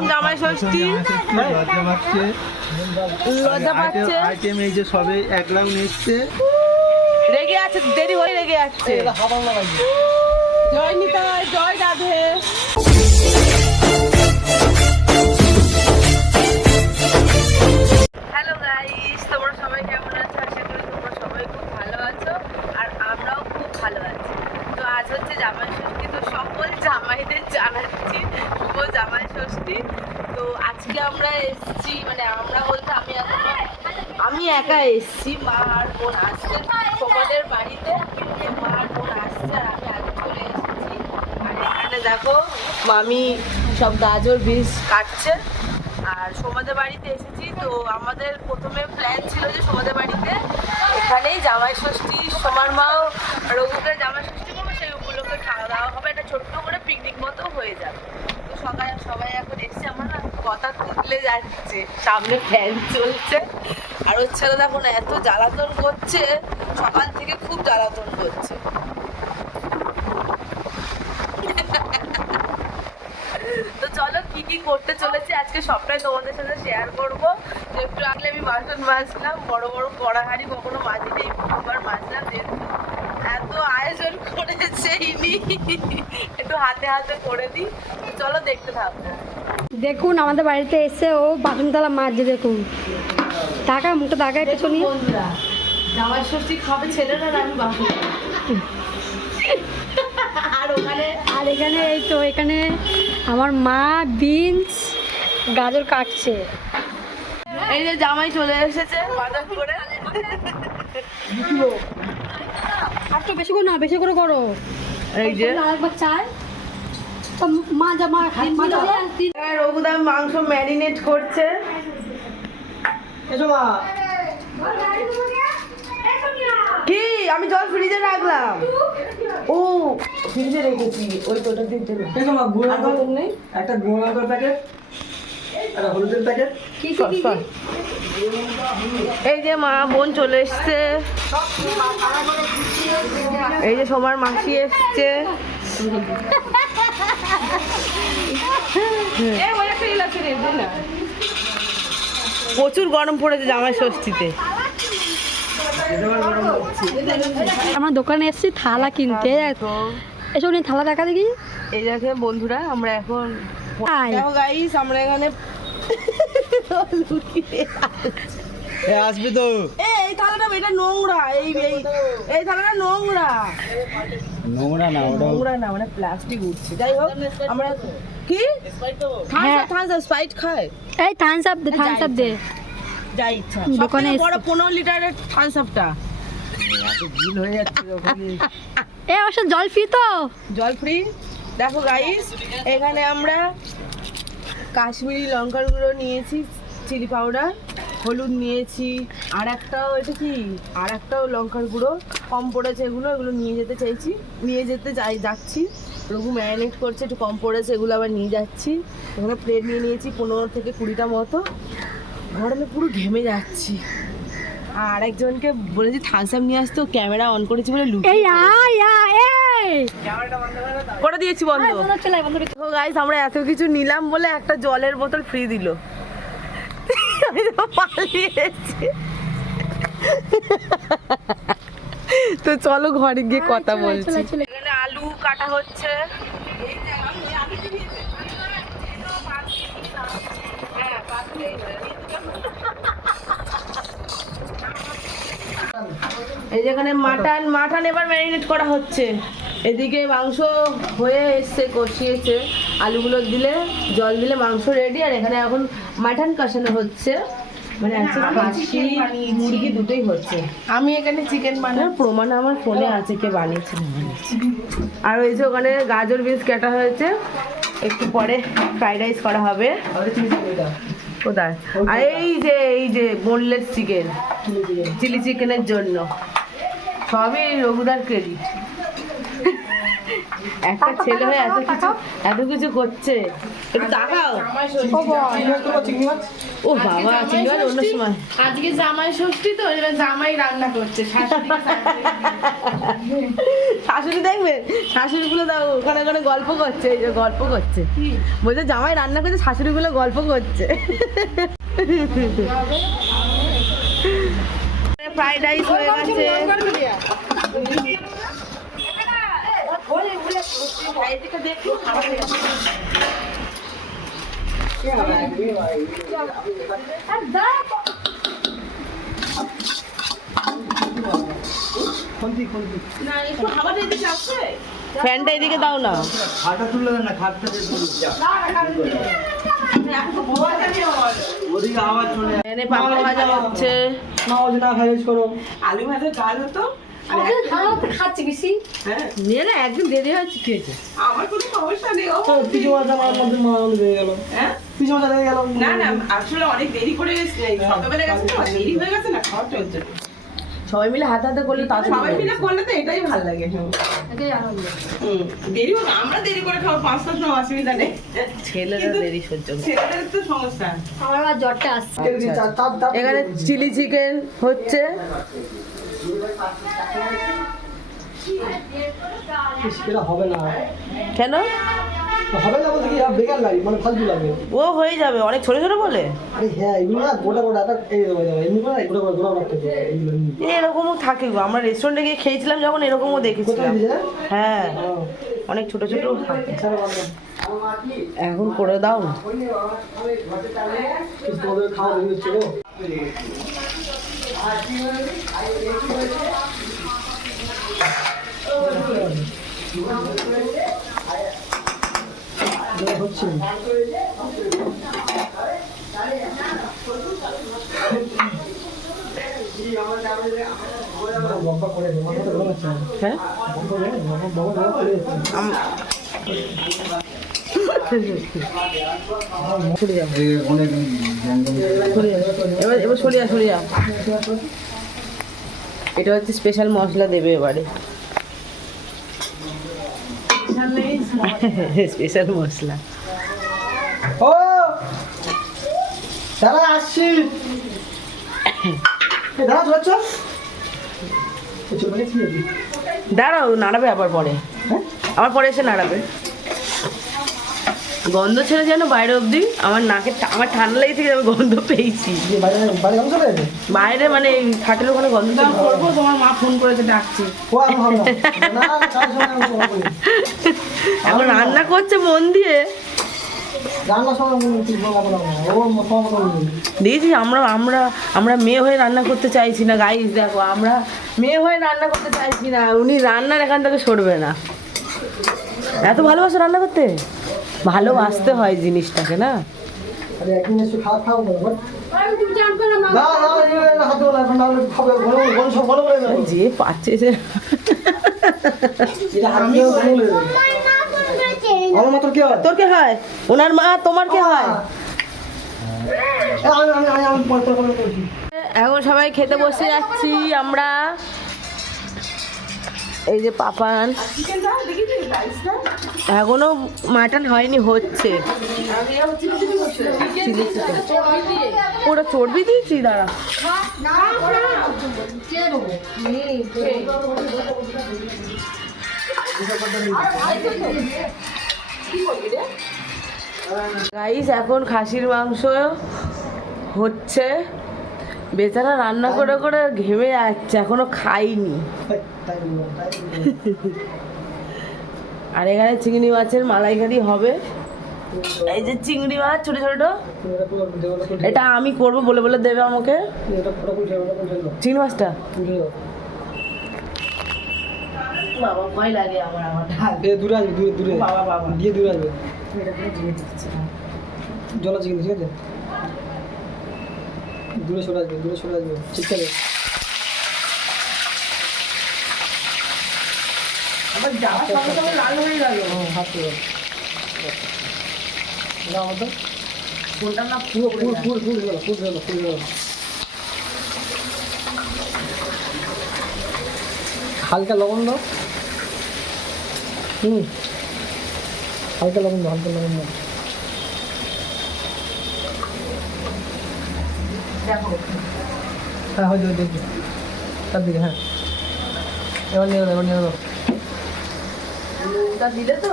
প্রথম জামাই ষষ্ঠী। লজ্জা পাচ্ছে। আইটেম এই যে সবে 1 লাখ নিচ্ছে। রেগে আছে, দেরি হয়ে রেগে যাচ্ছে। জয় নিতাই, জয় রাধে। হ্যালো গাইস, তোমরা সবাই কেমন আছো? আশা করি তোমরা সবাই খুব ভালো আছো আর আমরাও খুব ভালো আছি। তো আজ হচ্ছে জামাই ষষ্ঠী, তো সকল জামাইদের জানাচ্ছি শুভ জামাই ষষ্ঠী। তো আজকে আমরা এসেছি, মানে আমরা বলতে আমি একা এসেছি, মা আর বোন আসছে তোমাদের বাড়িতে। মা আর বোন আসছে আর আমি আগে চলে এসেছি। আর এখানে দেখো মামি সব গাজর বীজ কাটছে। আর সোমাদের বাড়িতে এসেছি। তো আমাদের প্রথমে প্ল্যান ছিল যে সোমাদের বাড়িতে এখানেই জামাই ষষ্ঠী, সোমার মাও রঘুকে জামাই ষষ্ঠী করবো, সেই উপলক্ষে খাওয়া দাওয়া হবে, একটা ছোট্ট করে পিকনিক মতো হয়ে যাবে। তো সবাই এখন এসছে, আমার না কথা তুলে যাচ্ছে, সামনে ফ্যান চলছে আর ওর ছেলে দেখো না এত জ্বালাতন করছে, সকাল থেকে খুব জ্বালাতন করছে। তো চলো কি কি করতে চলেছি আজকে সবটাই তোমাদের সাথে শেয়ার করবো। তো একটু আগে আমি বাসন মাজলাম, বড় বড় কড়া হাঁড়ি কখনো মাজিনি, প্রথমবার মাজলাম। যেহেতু এত আয়োজন করেছে ইনি, একটু হাতে হাতে করে দিই। চলো দেখতে থাকবো। দেখুন আমাদের বাড়িতে এসে ও বাসনতলা মাজছে, দেখুন টাকা মুখটা টাকা একটু শুনি। বন্ধুরা, জামাই ষষ্ঠী খাবে ছেলেরা, আমি বাসন আর এখানে এই তো এখানে আমার মা বিনস গাজর কাটছে। এই যে জামাই চলে এসেছে বাজার করে। আর তো বেশি করে না, বেশি করে করো। এই যে আরেকবার চাই তো মা জামা রঘুদা মাংস ম্যারিনেট করছে। কি আমি জল ফ্রিজে রাখলাম, ও ফ্রিজে রেখেছি, ওই তোটা দিতে নেই। একটা গুঁড়ো প্যাকেট, একটা হলুদের প্যাকেট। এই যে মা বোন চলে এসছে, এই যে সবার মাসি এসছে। প্রচুর গরম পড়েছে জামাই ষষ্ঠীতে। আমরা দোকানে এসেছি থালা কিনতে, এসব নিয়ে থালা দেখা দেখি। এই দেখে বন্ধুরা, আমরা এখন আয়। দেখো গাইস, আমরা এখানে আসবি তো। এই থালাটা এটা নোংরা, এই থালাটা নোংরা। নোংরা না, ওটা নোংরা না, মানে প্লাস্টিক উঠছে। যাই হোক, আমরা কি থামস আপ স্প্রাইট খায়। এই থামস আপ দে, থামস আপ দে। যা ইচ্ছা। দোকানে দোকানে বড় 15 লিটারের থামস আপটা এত বিল হয়ে যাচ্ছে ওখানে। এ অবশ্য জল ফি তো। জল ফ্রি। দেখো গাইস, এখানে আমরা কাশ্মীরি লঙ্কার গুঁড়ো নিয়েছি, চিলি পাউডার, হলুদ নিয়েছি, আর একটাও এটা কি আর একটাও লঙ্কার গুঁড়ো কম পড়েছে, এগুলো নিয়ে যেতে যাচ্ছি। রঘু ম্যারিনেট করছে, একটু কম পড়েছে, এগুলো আবার নিয়ে যাচ্ছি। এখানে প্লেট নিয়ে নিয়েছি 15 থেকে 20টা মতো। গরমে পুরো ঘেমে যাচ্ছি। আর একজনকে বলেছি থামস আপ নিয়ে আসতে, ক্যামেরা অন করেছি বলে এই আয় আয় এই করে দিয়েছি বন্ধ। বন্ধ চলে বন্ধ। তো গাইস, আমরা এত কিছু নিলাম বলে একটা জলের বোতল ফ্রি দিল। আমি তো পালিয়ে এসেছি। তো চলো ঘরে গিয়ে কথা বলছি। এখানে আলু কাটা হচ্ছে। এই যেখানে মাটন এবার ম্যারিনেট করা হচ্ছে। এদিকে মাংস হয়ে এসছে, কষিয়েছে, আলুগুলো দিলে জল দিলে মাংস রেডি। আর এখানে এখন মাটন কষানো হচ্ছে, মানে আজকে খাসি মুরগি দুটোই হচ্ছে। আমি এখানে চিকেন বানানোর প্রমাণ আমার ফোনে আছে, কে বানিয়েছে না বানিয়েছে। আর ওই যে ওখানে গাজর বীজ কাটা হয়েছে, একটু পরে ফ্রাইড রাইস করা হবে। কোথায়? আর এই যে বোনলেস চিকেন, চিলি চিকেনের জন্য সবই রঘুদার ক্রেডিট। একটা ছেলে হয়ে এত কিছু করছে, একটু তাকাও। ও বাবা, চিংড়ি মাছ অন্য সময়। আজকে জামাই ষষ্ঠী তো, জামাই রান্না করছে। শাশুড়ি দেখবে, শাশুড়িগুলো দাও ওখানে ওখানে গল্প করছে, এই যে গল্প করছে, বলছে জামাই রান্না করছে, শাশুড়িগুলো গল্প করছে। ফ্রাইড রাইস হয়ে গেছে। ফ্যানটা এদিকে দাও না। খাটটা তুললে না, খাটটা ওদিকে আওয়াজ চলে যায়। এনে পাপড় ভাজা হচ্ছে। মা ওই না খাইজ করো। আলু ভাজা ডাল হতো খাচ্ছি বেশি হ্যাঁ নিয়ে না একদিন দেরি হয়েছে কি হয়েছে? আমার কোনো সমস্যা নেই ও তো পিছু মাথা আমার মধ্যে মা হয়ে গেল। হ্যাঁ পিছু মাথা হয়ে গেল। না না আসলে অনেক দেরি করে গেছে সকালবেলা গেছে তো দেরি হয়ে গেছে না খাওয়া চলছে সবাই মিলে হাতে হাতে করলে তাড়াতাড়ি সবাই মিলে করলে তো এটাই ভালো লাগে এটাই আনন্দ। দেরি হোক আমরা দেরি করে খাবো 5টার সময় অসুবিধা নেই ছেলেরা দেরি সহ্য করে। ছেলেদের তো সমস্যা আমার আবার জ্বরটা আসছে। এখানে চিলি চিকেন হচ্ছে। সেটা হবে না। কেন? হবে না বলতে কি বেকার লাগে, মানে ফালতু লাগে। ও হয়ে যাবে, অনেক ছোট ছোট বলে। আরে হ্যাঁ, এগুলো না গোটা গোটা একটা এই দেবো এমনি করে গোটা গোটা গোটা রাখতে হবে এগুলো এমনি। এরকমও থাকে গো, আমরা রেস্টুরেন্টে গিয়ে খেয়েছিলাম যখন এরকমও কোথায় দেখেছিলাম। দিয়ে হ্যাঁ অনেক ছোট ছোট থাকে। এখন করে দাও না। তোমাদের খাওয়া হয়ে গেছিল। হচ্ছে লম্বা করে লম্বা করে হচ্ছে। হ্যাঁ সরে যাও, অনেক এবার এবার সরিয়া সরিয়া। এটা হচ্ছে স্পেশাল মশলা দেবে এবারে, স্পেশাল মশলা। ও দাদা আসছি। দাদা চল চল। দাঁড়াও, নাড়াবে আবার পরে, আবার পরে এসে নাড়াবে। গন্ধ ছেড়ে যেন বাইরে অবধি আমার নাকে, আমার ঠান্ডা লেগে থেকে আমি গন্ধ পেয়েছি বাইরে, মানে এই খাটের ওখানে গন্ধ ছিল। করবো তোমার মা ফোন করেছে ডাকছি এখন রান্না করছে মন দিয়ে দিয়েছি। আমরা আমরা আমরা মেয়ে হয়ে রান্না করতে চাইছি না গাইস, দেখো আমরা মেয়ে হয়ে রান্না করতে চাইছি না। উনি রান্নার এখান থেকে সরবে না। এত ভালোবাসো রান্না করতে, ভালোবাসতে হয় জিনিসটাকে না। যে পাচ্ছে সে তোর কে হয়? ওনার মা, তোমার কে হয়? এখন সবাই খেতে বসে যাচ্ছি আমরা। এই যে পাপান, এখনো মাটন হয়নি, হচ্ছে চিলি চিকেন। ওটা চর্বি দিয়েছি, দাঁড়া। গাইস এখন খাসির মাংস হচ্ছে। বেচারা রান্না করে করে ঘেমে যাচ্ছে, এখনো খাইনি। আর এখানে চিংড়ি মাছের মালাইকারি হবে। এই যে চিংড়ি মাছ ছোট ছোট, এটা আমি করবো বলে বলে দেবে আমাকে। চিংড়ি মাছটা বাবা ভয় লাগে আমার, দূরে আসবে, দূরে দূরে বাবা বাবা দিয়ে দূরে আসবে। এটা দিয়ে দিয়ে দিচ্ছি। জল আছে কিন্তু, ঠিক আছে, দূরে সরে আসবে, দূরে সরে আসবে, ঠিক আছে। আবার যাওয়ার সঙ্গে সঙ্গে লাল হয়ে গেল। হাত করে আমাদের কোনটা না পুরো ফুল ফুল ফুল গেল, ফুল গেল, ফুল গেল। হালকা লবণ দাও। হালকা লবণ দাও, হালকা লবণ দাও। হ্যাঁ হয়তো দেখি তার দিকে, হ্যাঁ এবার নিয়ে এলো, এবার নিয়ে এলো। নুনটা দিলে তো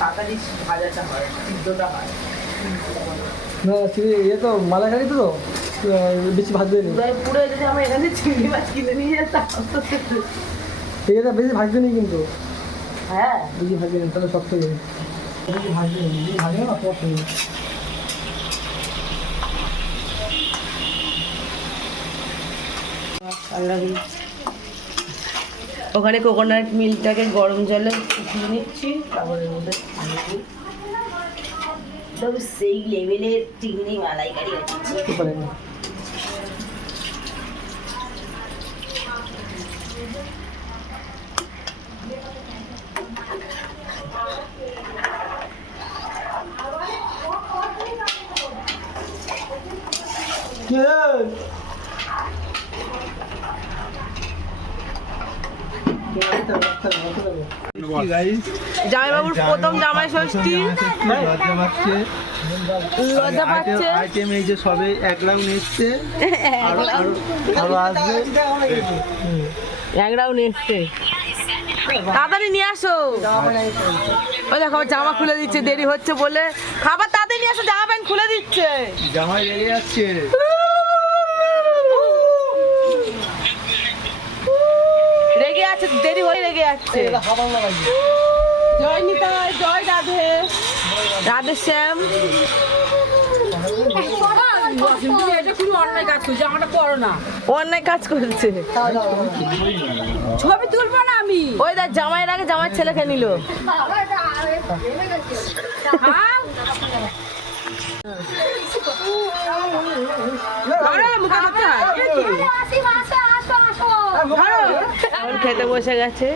তাড়াতাড়ি ভাজাটা হয়, সিদ্ধটা হয়। না ইয়ে তো মালাইকারি তো বেশি ভাজবে নি। পুরো যদি আমরা এখানে চিংড়ি মাছ কিনে নিয়ে যেতাম। ঠিক আছে, বেশি ভাজবে নি কিন্তু, হ্যাঁ, বেশি ভাজবে নি, তাহলে শক্ত হয়ে যাবে। বেশি ভাজবে নি, বেশি ভাজবে না শক্ত হয়ে যাবে। ওখানে কোকোনাট মিল্কটাকে গরম জলে ফুটিয়ে নিচ্ছি, তারপরে এর মধ্যে পানি দিই। তবে সেই লেভেলের চিংড়ি মালাইকারি আছে। সুপার একদম। জামাইবাবুর প্রথম জামাই ষষ্ঠী, লজ্জা পাচ্ছে। আইটেম এই যে সবে 1 লাখ নিচ্ছে, আরো আসবে। এক রাউন্ড এসছে, তাড়াতাড়ি নিয়ে আসো। ওই দেখো জামা খুলে দিচ্ছে, দেরি হচ্ছে বলে। খাবার তাড়াতাড়ি নিয়ে আসো, জামা প্যান্ট খুলে দিচ্ছে। জামাই লেগে যাচ্ছে। রেগে আছে, দেরি হয়ে রেগে যাচ্ছে। জয় নিতাই, জয় রাধে, রাধে শ্যাম। অন্যায় কাজ করেছে। ছবি তুলবো না আমি। ওই দেখ জামাইয়ের আগে জামাই ছেলেকে নিল। খেতে বসে গেছে।